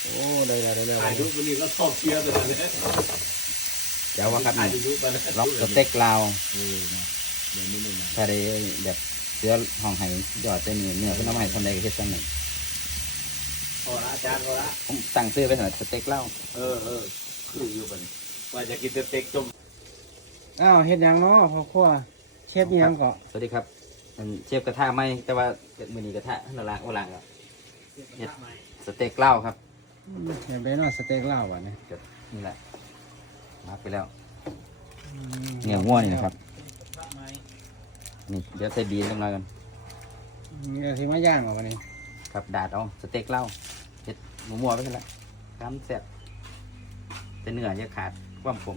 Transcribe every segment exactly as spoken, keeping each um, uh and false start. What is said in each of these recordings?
โอ้ได้แล้วได้แล้วถ่ายรูปวันนี้ก็ชอบเชียร์ตัวนั้นเลยเจ้าว่าครับถ่ายรูปไปนะล็อกสเต็กลาวเออนะเดี๋ยวนี้เลยนะถ้าได้แบบเสือห้องไห้ยอดจะมีเนื้อเพิ่นเอามาให้ทำได้ก็เฮ็ดจังได๋พอละอาจารย์พอละผมตั้งชื่อไว้หน่อยสเต็กลาวเออเออคืออยู่บันว่าจะกินสเต็กต้มอ้าวเฮ็ดหยังเนาะพ่อครัวเชฟอีหยังก็สวัสดีครับเป็นเชฟกระทะไหมแต่ว่ามื้อนี้กระทะนั่นละโอลังครับเฮ็ดสเต็กลาวครับอย่างได้เนาะสเต็กลาวอ่ะเนี่ยก็นี่แหละมาไปแล้วเนื้อวัวนี่นะครับนี่เดี๋ยวใส่บีนลงมากันนี่ก็สิมาย่างเอาวันนี้ครับดาดเอาสเต็กเหล้าเห็ดหมูมัวไปกันละน้ำแซ่บแต่เนื้อจะขาดความขม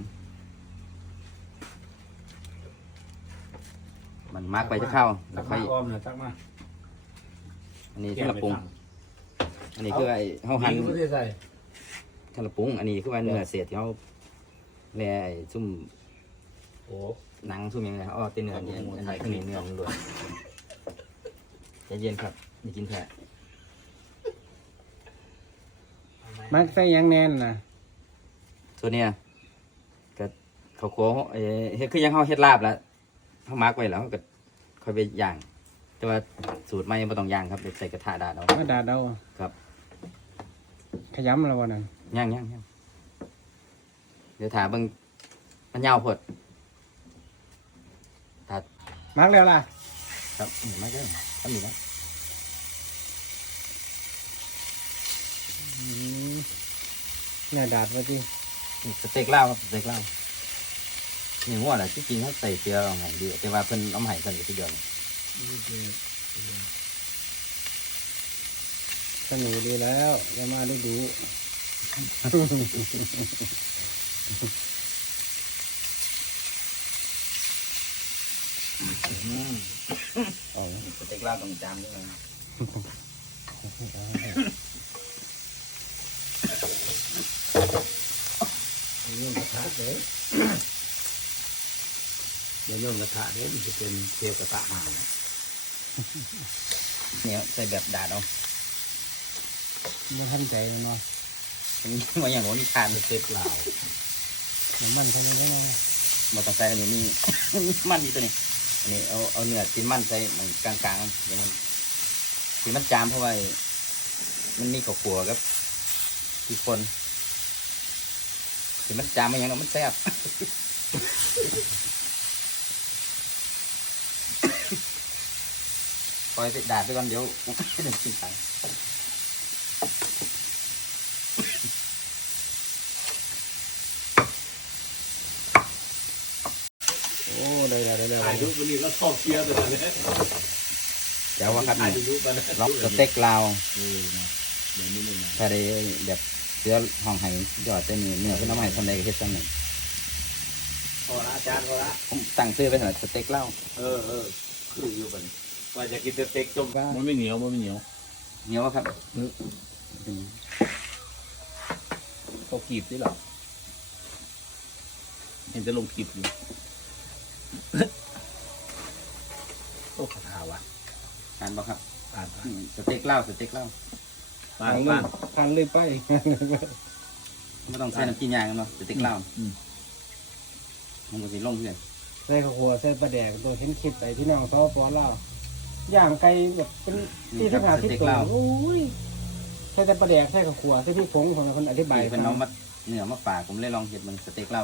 มันมากไปจะเข้าแล้วค่อยอ้อมนะตักมาอันนี้ที่เราปรุงอันนี้คือไอ้เขาหั่นไม่ได้ใส่ที่เราปรุงอันนี้คือว่าเนื้อเศษที่เขาแล่ไอ้ซุ่มโอ้หนังซุ่มยังไงอ๋อเป็นเนื้อเนี่ยอันนี้คือเนื้อล้วนใจเย็นครับอย่ากินแผลมักใส่หยังแน่นน่ะส่วนเนี้ยก็เขาโค้เอ้เฮ็ดคือยังเขาเฮ็ดลาบแล้วเขามาร์กไว้แล้วเขาก็ค่อยไปย่าง แต่ว่าสูตรไม่ไม่ต้องย่างครับเดี๋ยวใส่กระทะดาดเอามาดาดเอาครับขยำแล้วบ่นั่นย่างย่างย่างเดี๋ยวถามเบิ่งมันยาวพดถ้ามักแล้วล่ะครับอืมไม่ใช่ทำอยู่แล้วอืมเนื้อดาดว่าตินี่สเต็กเหล้าครับสเต็กเหล้านี่ว่าแหละที่จริงเขาใส่เกลือเอาไงดีแต่ว่าเพิ่นเอามาให้เพิ่นก็สิเดียวนี่สนุกดีแล้วจะมาดูดูอืมโอ้สเต็กเหล้าต้องจามด้วยนะโยนกระทะเด้เดี๋ยวโยนกระทะเด้มันจะเป็นเทวกระทะหางเนี่ยใส่แบบดาดเอาบ่ทันใจเนาะอันนี้มาอย่างโน้นทานสเต็กลาวน้ำมันเท่านั้นก็มามาต้องใส่อันนี้นี่ มันนี่ตัวนี้อันนี้เอาเอาเนื้อชิ้นมันใส่มันกลางๆเดี๋ยวมันที่มันจามเพราะว่ามันมีข้าวขัวกับที่คนที่มันจามมันยังเนาะมันแซ่บ ปล่อยไปดาดไปก่อนเดี๋ยวเดี๋ยวกินไปโอ้ได้แล้วได้แล้วถ่ายรูปวันนี้ก็ชอบเชียร์ตัวนั้นเลยเจ้าว่าครับถ่ายรูปไปนะล็อกสเต็กลาวเออนะเดี๋ยวนี้เลยนะถ้าได้แบบเสือห้องไห้ยอดจะมีเนื้อเพิ่นเอามาให้ทำได้ก็เฮ็ดจังได๋พอละอาจารย์พอละผมตั้งชื่อไว้หน่อยสเต็กเหล้าเออเออคืออยู่บันว่าจะกินสเต็กต้มมันไม่เหนียวมันไม่เหนียวเหนียวครับเขากีบนี่หรอเห็นจะลงกีบอยู่ โอ้คาถาวะอ่านบ่ครับอ่านอืมสเต็กเหล้าสเต็กเหล้าอ่านเลอ่าย นพันเลยไปไม่ต้องใส่น้ำกินยางกันเนาะสเต็กเหล้าอืมมันก็สิลงเพื่อนใส่ข้าวหัวใส่ปลาแดกตัวเห็นคลิปไปที่น้องสปลาวย่างไก่แบบเป็นที่ทหารที่ตัวโอ้ยใส่แต่ปลาแดกใส่ข้าวหัวใส่พริกผงของคนอธิบายเพิ่นเอามาเนื้อมาฝากผมเลยลองเฮ็ดมันสเต็กเหล้า